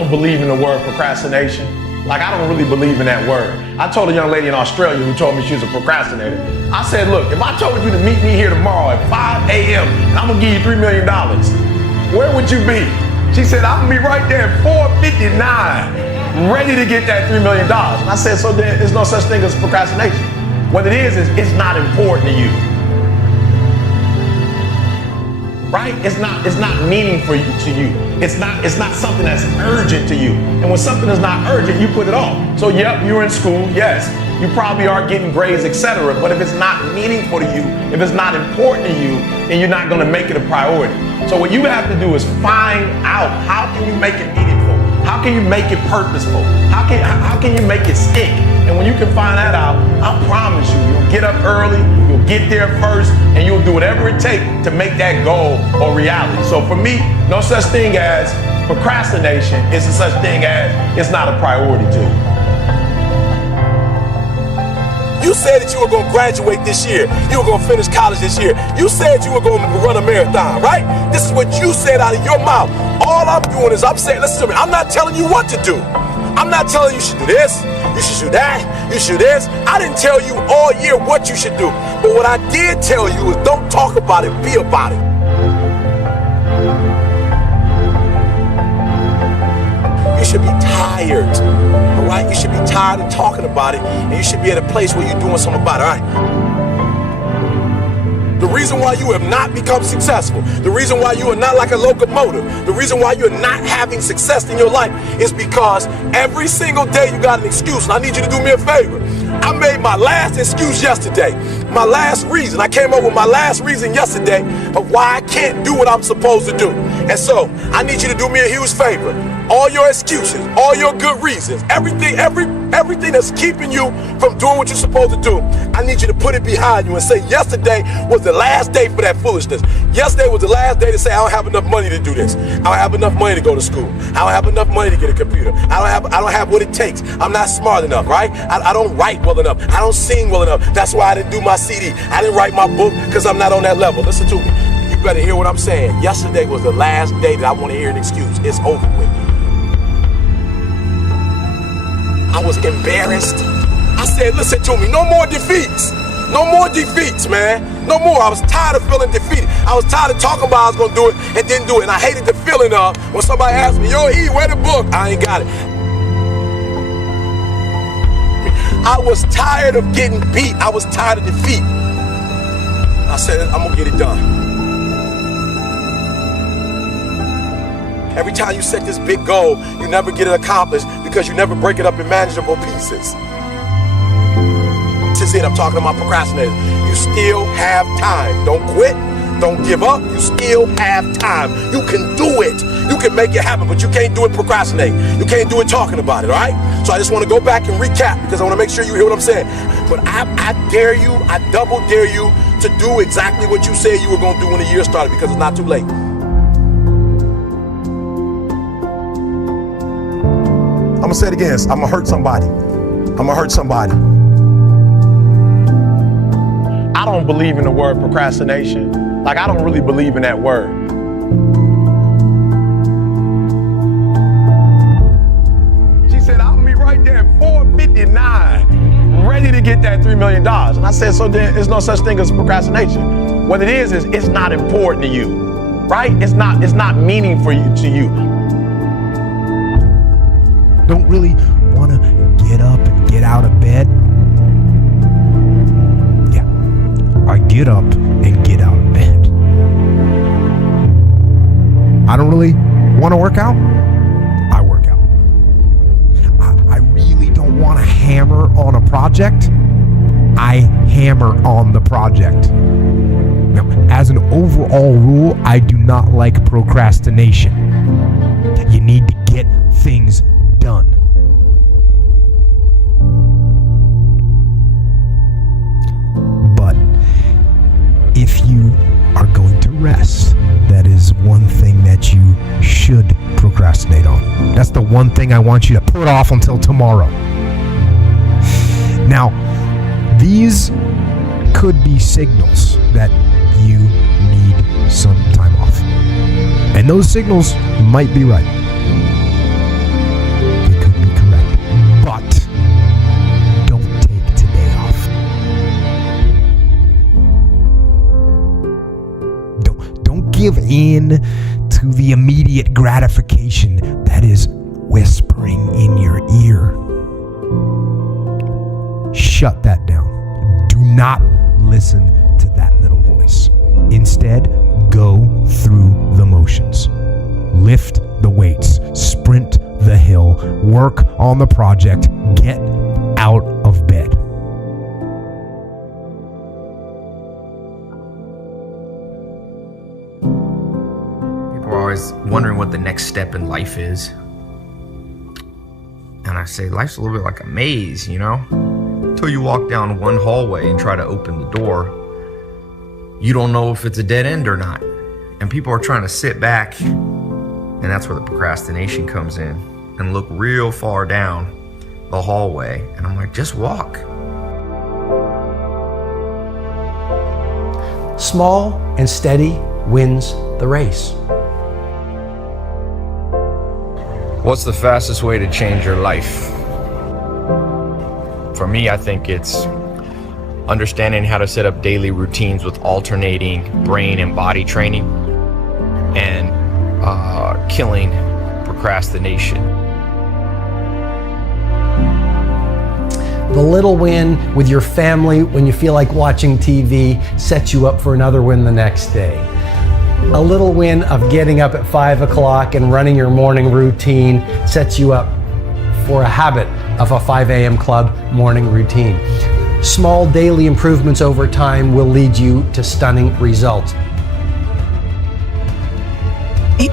don't believe in the word procrastination. Like, I don't really believe in that word. I told a young lady in Australia who told me she was a procrastinator. I said, look, if I told you to meet me here tomorrow at 5 a.m. and I'm gonna give you $3 million, where would you be? She said, I'm gonna be right there at 4:59, ready to get that $3 million. And I said, so there's no such thing as procrastination. What it is it's not important to you. Right? It's not meaningful to you. It's not something that's urgent to you. And when something is not urgent, you put it off. So yep, you're in school, yes. You probably are getting grades, etc. But if it's not meaningful to you, if it's not important to you, then you're not gonna make it a priority. So what you have to do is find out, how can you make it meaningful? How can you make it purposeful? How can you make it stick? And when you can find that out, I promise you'll get up early, you'll get there first, and you'll do whatever it takes to make that goal a reality. So for me, no such thing as procrastination. It's a such thing as it's not a priority to you. You said that you were going to graduate this year. You were going to finish college this year. You said you were going to run a marathon, right? This is what you said out of your mouth. All I'm doing is I'm saying, listen to me, I'm not telling you what to do. I'm not telling you should do this, you should do that, you should do this. I didn't tell you all year what you should do. But what I did tell you is don't talk about it, be about it. You should be tired, all right? You should be tired of talking about it, and you should be at a place where you're doing something about it, all right? The reason why you have not become successful, the reason why you are not like a locomotive, the reason why you're not having success in your life is because every single day you got an excuse. And I need you to do me a favor. I made my last excuse yesterday. My last reason. I came up with my last reason yesterday of why I can't do what I'm supposed to do. And so I need you to do me a huge favor. All your excuses, all your good reasons, everything that's keeping you from doing what you're supposed to do, I need you to put it behind you and say yesterday was the last day for that foolishness. Yesterday was the last day to say I don't have enough money to do this. I don't have enough money to go to school. I don't have enough money to get a computer. I don't have what it takes. I'm not smart enough, right? I don't write well enough. I don't sing well enough. That's why I didn't do my CD. I didn't write my book because I'm not on that level. Listen to me. You better hear what I'm saying. Yesterday was the last day that I want to hear an excuse. It's over with. I was embarrassed. I said, listen to me, no more defeats. No more defeats, man. No more. I was tired of feeling defeated. I was tired of talking about I was going to do it and didn't do it. And I hated the feeling of when somebody asked me, yo, E, where the book? I ain't got it. I was tired of getting beat. I was tired of defeat. I said, I'm going to get it done. Every time you set this big goal, you never get it accomplished because you never break it up in manageable pieces. This is it. I'm talking about procrastinators. You still have time. Don't quit. Don't give up. You still have time. You can do it. You can make it happen, but you can't do it procrastinating. You can't do it talking about it, all right? So I just want to go back and recap because I want to make sure you hear what I'm saying. But I dare you, I double dare you to do exactly what you said you were going to do when the year started because it's not too late. I'm gonna say it again. I'm gonna hurt somebody. I'm gonna hurt somebody. I don't believe in the word procrastination. Like, I don't really believe in that word. She said, I'll be right there at 4:59, ready to get that $3 million. And I said, so then there's no such thing as procrastination. What it is it's not important to you, right? It's not meaningful to you. Don't really want to get up and get out of bed. Yeah, I get up and get out of bed. I don't really want to work out. I work out. I really don't want to hammer on a project. I hammer on the project. Now, as an overall rule, I do not like procrastination. You need to get things done. But if you are going to rest, that is one thing that you should procrastinate on. That's the one thing I want you to put off until tomorrow. Now, these could be signals that you need some time off. And those signals might be right. give in to the immediate gratification that is whispering in your ear. Shut that down. Do not listen to that little voice. Instead, go through the motions. Lift the weights, sprint the hill, work on the project, get out of bed. People are always wondering what the next step in life is. And I say, life's a little bit like a maze, you know? Until you walk down one hallway and try to open the door, you don't know if it's a dead end or not. And people are trying to sit back, and that's where the procrastination comes in, and look real far down the hallway. And I'm like, just walk. Small and steady wins the race. What's the fastest way to change your life? For me, I think it's understanding how to set up daily routines with alternating brain and body training, and killing procrastination. The little win with your family when you feel like watching TV sets you up for another win the next day. A little win of getting up at 5 o'clock and running your morning routine sets you up for a habit of a 5 a.m. club morning routine. Small daily improvements over time will lead you to stunning results.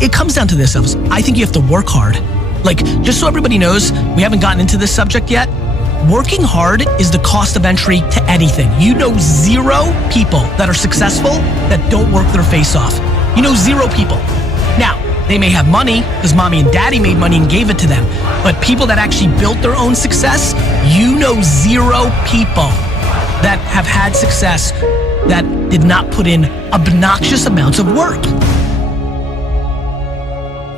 It comes down to this, Elvis. I think you have to work hard. Like, just so everybody knows, we haven't gotten into this subject yet. Working hard is the cost of entry to anything. You know 0 people that are successful that don't work their face off. You know 0 people. Now, they may have money because mommy and daddy made money and gave it to them. But people that actually built their own success, you know 0 people that have had success that did not put in obnoxious amounts of work.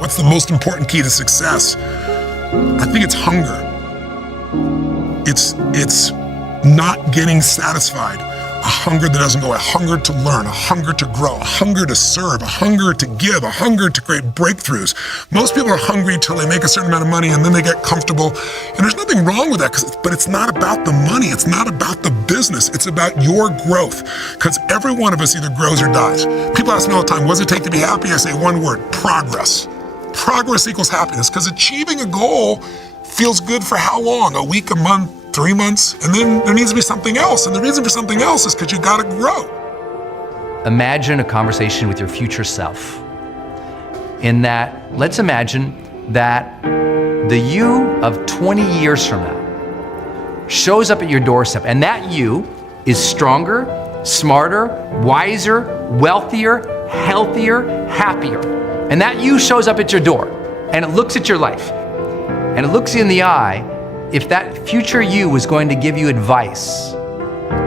What's the most important key to success? I think it's hunger. It's not getting satisfied. A hunger that doesn't go, a hunger to learn, a hunger to grow, a hunger to serve, a hunger to give, a hunger to create breakthroughs. Most people are hungry till they make a certain amount of money and then they get comfortable. And there's nothing wrong with that, but it's not about the money. It's not about the business. It's about your growth, because every one of us either grows or dies. People ask me all the time, what does it take to be happy? I say one word: progress. Progress equals happiness, because achieving a goal feels good for how long? A week, a month, 3 months, and then there needs to be something else. And the reason for something else is because you got to grow. Imagine a conversation with your future self. In that, let's imagine that the you of 20 years from now shows up at your doorstep, and that you is stronger, smarter, wiser, wealthier, healthier, happier. And that you shows up at your door, and it looks at your life, and it looks you in the eye. If that future you was going to give you advice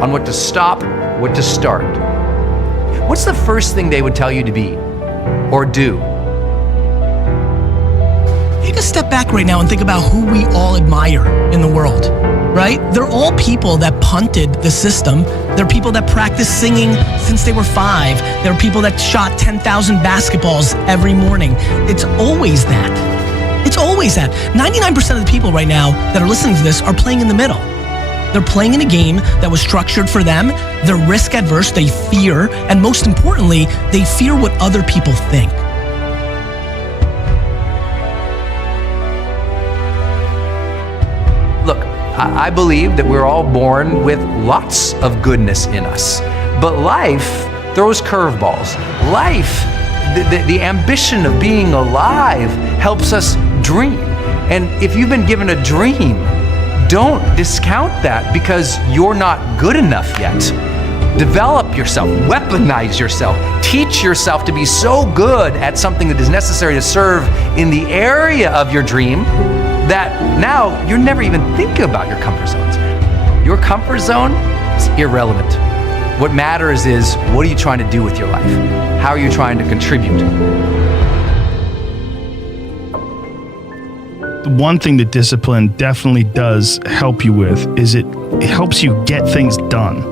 on what to stop, what to start, what's the first thing they would tell you to be or do? Take a step back right now and think about who we all admire in the world, right? They're all people that punted the system. They're people that practiced singing since they were 5. There are people that shot 10,000 basketballs every morning. It's always that. It's always that. 99% of the people right now that are listening to this are playing in the middle. They're playing in a game that was structured for them. They're risk adverse, they fear, and most importantly, they fear what other people think. Look, I believe that we're all born with lots of goodness in us, but life throws curveballs. Life, the ambition of being alive helps us dream. And if you've been given a dream, don't discount that because you're not good enough yet. Develop yourself, weaponize yourself, teach yourself to be so good at something that is necessary to serve in the area of your dream that now you're never even thinking about your comfort zones. Your comfort zone is irrelevant. What matters is, what are you trying to do with your life? How are you trying to contribute? One thing that discipline definitely does help you with is it helps you get things done.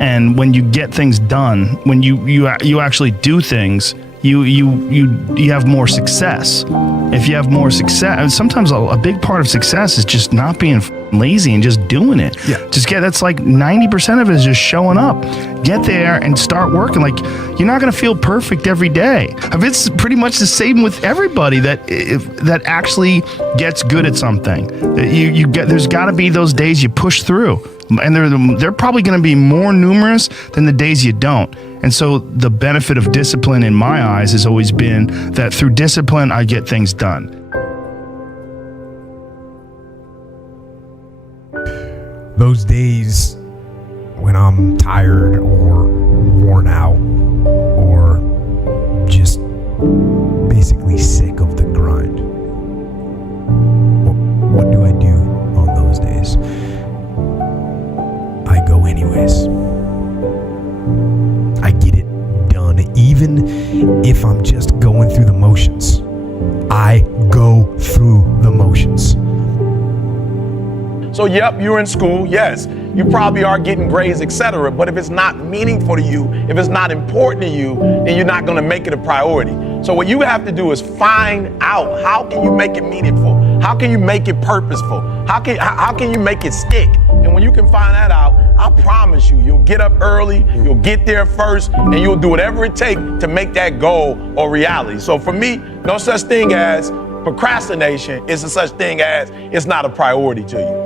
And when you get things done, when you actually do things, you have more success. If you have more success, and sometimes a big part of success is just not being lazy and just doing it. Yeah. That's like 90% of it is just showing up. Get there and start working. Like, you're not going to feel perfect every day. It's pretty much the same with everybody that actually gets good at something. There's got to be those days you push through. And they're probably going to be more numerous than the days you don't. And so the benefit of discipline in my eyes has always been that through discipline, I get things done. Those days when I'm tired or worn out or just basically sick of the grind. What do I do on those days? I go anyways. I get it done, even if I'm just going through the motions. I go through the motions. So, yep, you're in school, yes. You probably are getting grades, etc. But if it's not meaningful to you, if it's not important to you, then you're not going to make it a priority. So what you have to do is find out, how can you make it meaningful? How can you make it purposeful? How can you make it stick? And when you can find that out, I promise you, you'll get up early, you'll get there first, and you'll do whatever it takes to make that goal a reality. So for me, no such thing as procrastination. It's a such thing as it's not a priority to you.